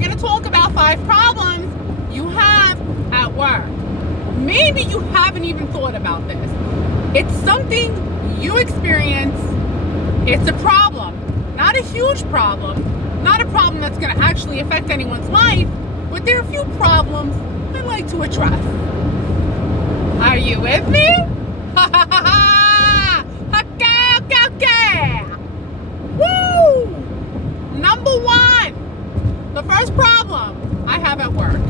going to talk about 5 problems you have at work. Maybe you haven't even thought about this. It's something you experience. It's a problem. Not a huge problem. Not a problem that's going to actually affect anyone's life. But there are a few problems I'd like to address. Are you with me? Okay. Woo! Number 1. The first problem I have at work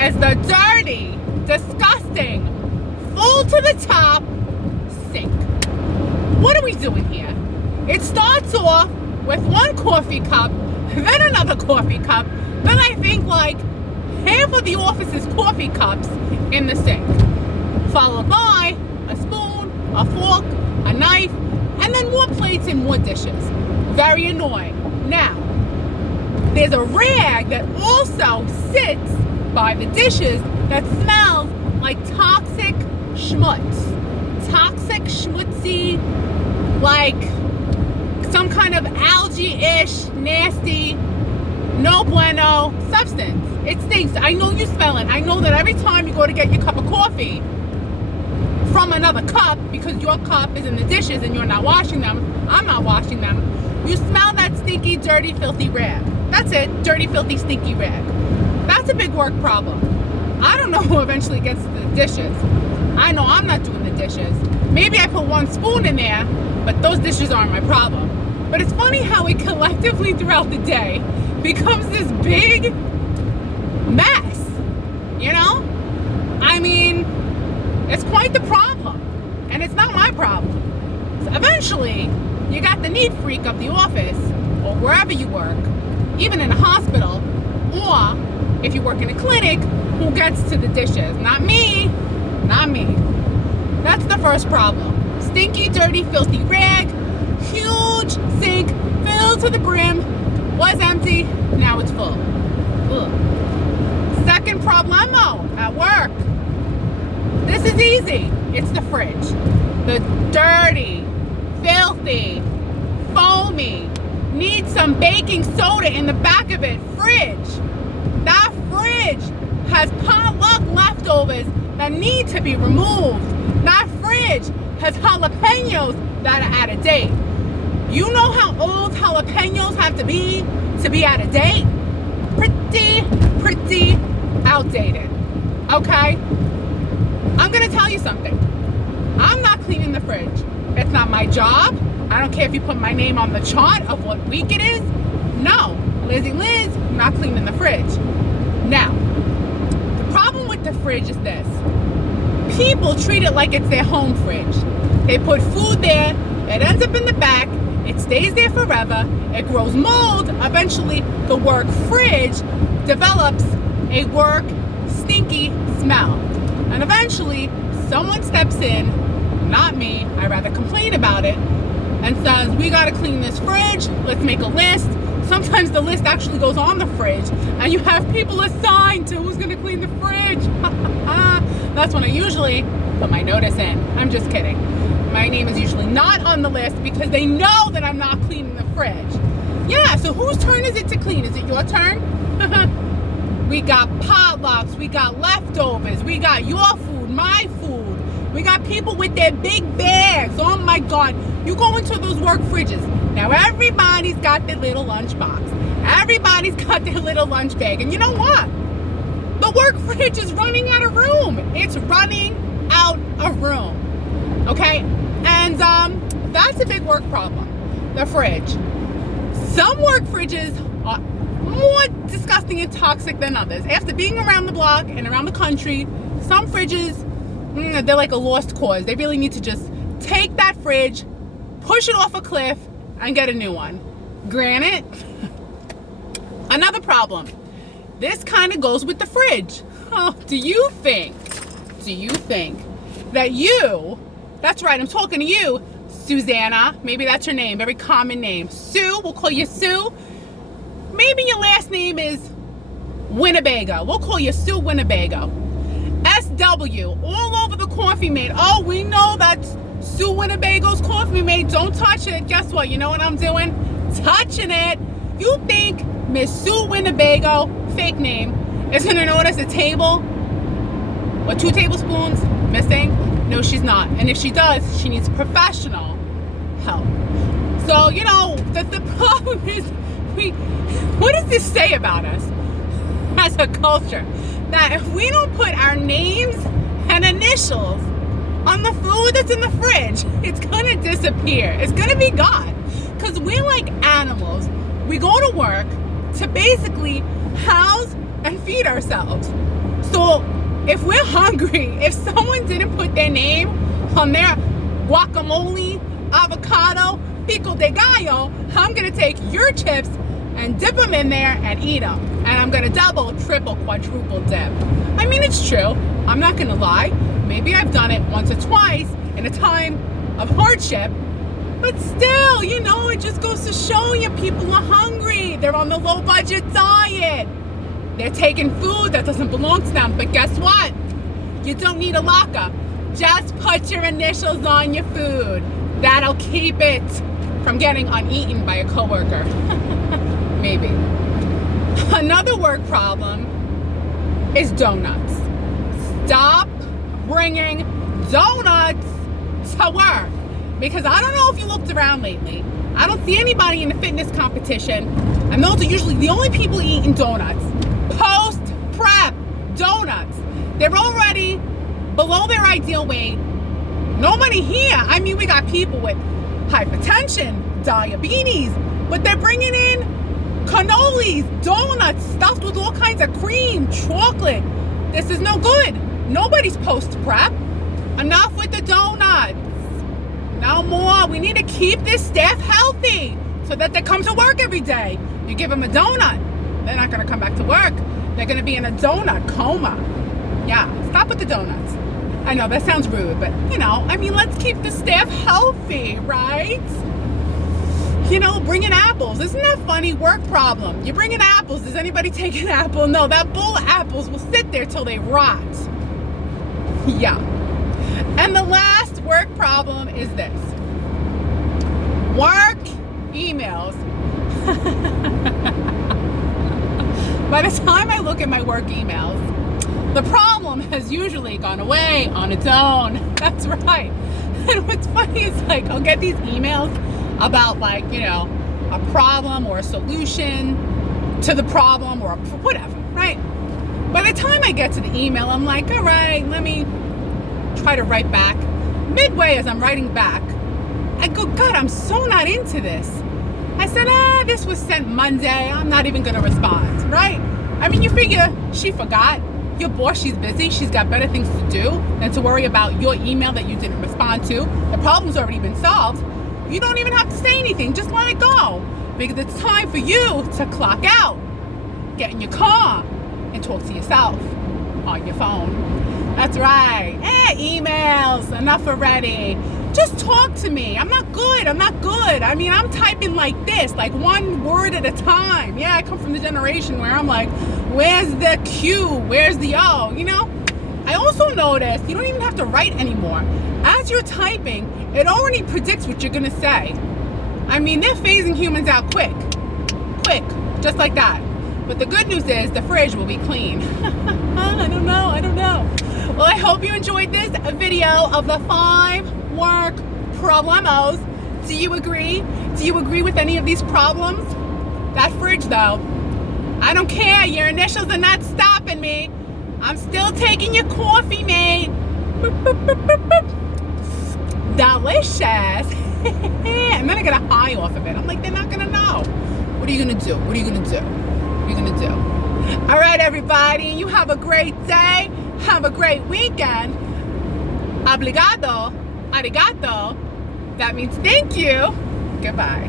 is the dirty, disgusting, full to the top sink. What are we doing here? It starts off with 1 coffee cup, then another coffee cup, then I think like half of the office's coffee cups in the sink, followed by a spoon, a fork, a knife, and then more plates and more dishes. Very annoying. Now, there's a rag that also sits by the dishes that smells like toxic schmutz. Toxic, schmutzy, like some kind of algae-ish, nasty, no bueno substance. It stinks. I know you smell it. I know that every time you go to get your cup of coffee from another cup, because your cup is in the dishes and you're not washing them, I'm not washing them, you smell that stinky, dirty, filthy rag. That's it. Dirty, filthy, stinky rag. That's a big work problem. I don't know who eventually gets to the dishes. I know I'm not doing the dishes. Maybe I put 1 spoon in there, but those dishes aren't my problem. But it's funny how it collectively throughout the day becomes this big mess, you know? I mean, it's quite the problem, and it's not my problem. So eventually, you got the neat freak of the office, or wherever you work, even in a hospital, or if you work in a clinic, who gets to the dishes? Not me. Not me. That's the first problem. Stinky, dirty, filthy rag, huge sink, filled to the brim, was empty, now it's full. Ugh. Second problemo at work. This is easy. It's the fridge. The dirty, filthy, foamy, needs some baking soda in the back of it fridge. That fridge has potluck leftovers that need to be removed. That fridge has jalapenos that are out of date. You know how old jalapenos have to be out of date? Pretty outdated. Okay? I'm gonna tell you something. I'm not cleaning the fridge. It's not my job. I don't care if you put my name on the chart of what week it is. No, Lizzie Liz, I'm not cleaning the fridge. Now, the problem with the fridge is this. People treat it like it's their home fridge. They put food there, it ends up in the back, it stays there forever, it grows mold, eventually the work fridge develops a work stinky smell. And eventually, someone steps in, not me, I'd rather complain about it, and says, we gotta clean this fridge, let's make a list. Sometimes the list actually goes on the fridge, and you have people assigned to who's gonna clean the fridge. That's when I usually put my notice in. I'm just kidding. My name is usually not on the list because they know that I'm not cleaning the fridge. Yeah, so whose turn is it to clean? Is it your turn? We got potlucks, we got leftovers, we got your food, my food. We got people with their big bags. Oh my God. You go into those work fridges. Now everybody's got their little lunch box. Everybody's got their little lunch bag. And you know what? The work fridge is running out of room. It's running out of room. Okay? And that's a big work problem. The fridge. Some work fridges are more disgusting and toxic than others. After being around the block and around the country, some fridges, they're like a lost cause. They really need to just take that fridge, push it off a cliff, and get a new one. Granted, another problem. This kind of goes with the fridge. Oh, do you think that you, that's right, I'm talking to you, Susanna, maybe that's your name, very common name. Sue, we'll call you Sue. Maybe your last name is Winnebago. We'll call you Sue Winnebago. SW, all over the coffee mate. Oh, we know that's Sue Winnebago's coffee mate. Don't touch it. Guess what? You know what I'm doing? Touching it. You think Miss Sue Winnebago, fake name, is going to notice a table with 2 tablespoons missing? No, she's not. And if she does, she needs professional help. So, you know, the problem is, what does this say about us as a culture? That if we don't put our names and initials on the food that's in the fridge, it's gonna disappear. It's gonna be gone. Because we're like animals. We go to work to basically house and feed ourselves. So if we're hungry, if someone didn't put their name on their guacamole, avocado, pico de gallo, I'm gonna take your chips and dip them in there and eat them. And I'm gonna double, triple, quadruple dip. I mean, it's true. I'm not gonna lie. Maybe I've done it once or twice in a time of hardship. But still, you know, it just goes to show you people are hungry. They're on the low budget diet. They're taking food that doesn't belong to them. But guess what? You don't need a lockup. Just put your initials on your food. That'll keep it from getting uneaten by a coworker. Maybe. Another work problem is donuts. Stop bringing donuts to work. Because I don't know if you looked around lately. I don't see anybody in the fitness competition. And those are usually the only people eating donuts. Post-prep donuts. They're already below their ideal weight. Nobody here. I mean, we got people with hypertension, diabetes, but they're bringing in cannolis, donuts, stuffed with all kinds of cream, chocolate. This is no good. Nobody's post-prep. Enough with the donuts. No more. We need to keep this staff healthy so that they come to work every day. You give them a donut, they're not going to come back to work. They're going to be in a donut coma. Yeah, stop with the donuts. I know that sounds rude, but you know, I mean, let's keep the staff healthy, right? You know, bring in apples. Isn't that funny? Work problem. You bring in apples. Does anybody take an apple? No, that bowl of apples will sit there till they rot. Yeah. And the last work problem is this. Work emails. By the time I look at my work emails, the problem has usually gone away on its own. That's right. And what's funny is, like, I'll get these emails about, like, you know, a problem or a solution to the problem or whatever, right? By the time I get to the email, I'm like, all right, let me try to write back. Midway as I'm writing back, I go, God, I'm so not into this. I said, this was sent Monday. I'm not even going to respond, right? I mean, you figure she forgot. Your boss, she's busy. She's got better things to do than to worry about your email that you didn't respond to. The problem's already been solved. You don't even have to say anything. Just let it go. Because it's time for you to clock out. Get in your car and talk to yourself on your phone. That's right. Emails. Enough already. Just talk to me. I'm not good. I mean, I'm typing like this, like one word at a time. Yeah, I come from the generation where I'm like, where's the Q? Where's the O? You know? I also noticed you don't even have to write anymore. As you're typing, it already predicts what you're going to say. I mean, they're phasing humans out quick, just like that. But the good news is the fridge will be clean. I don't know. Well, I hope you enjoyed this video of the 5 work problemos. Do you agree? Do you agree with any of these problems? That fridge, though, I don't care. Your initials are not stopping me. I'm still taking your coffee, mate. Boop, boop, boop, boop, boop. Delicious. And then I get a high off of it. I'm like, they're not gonna know. What are you gonna do? All right, everybody. You have a great day. Have a great weekend. Obrigado. Arigato. That means thank you. Goodbye.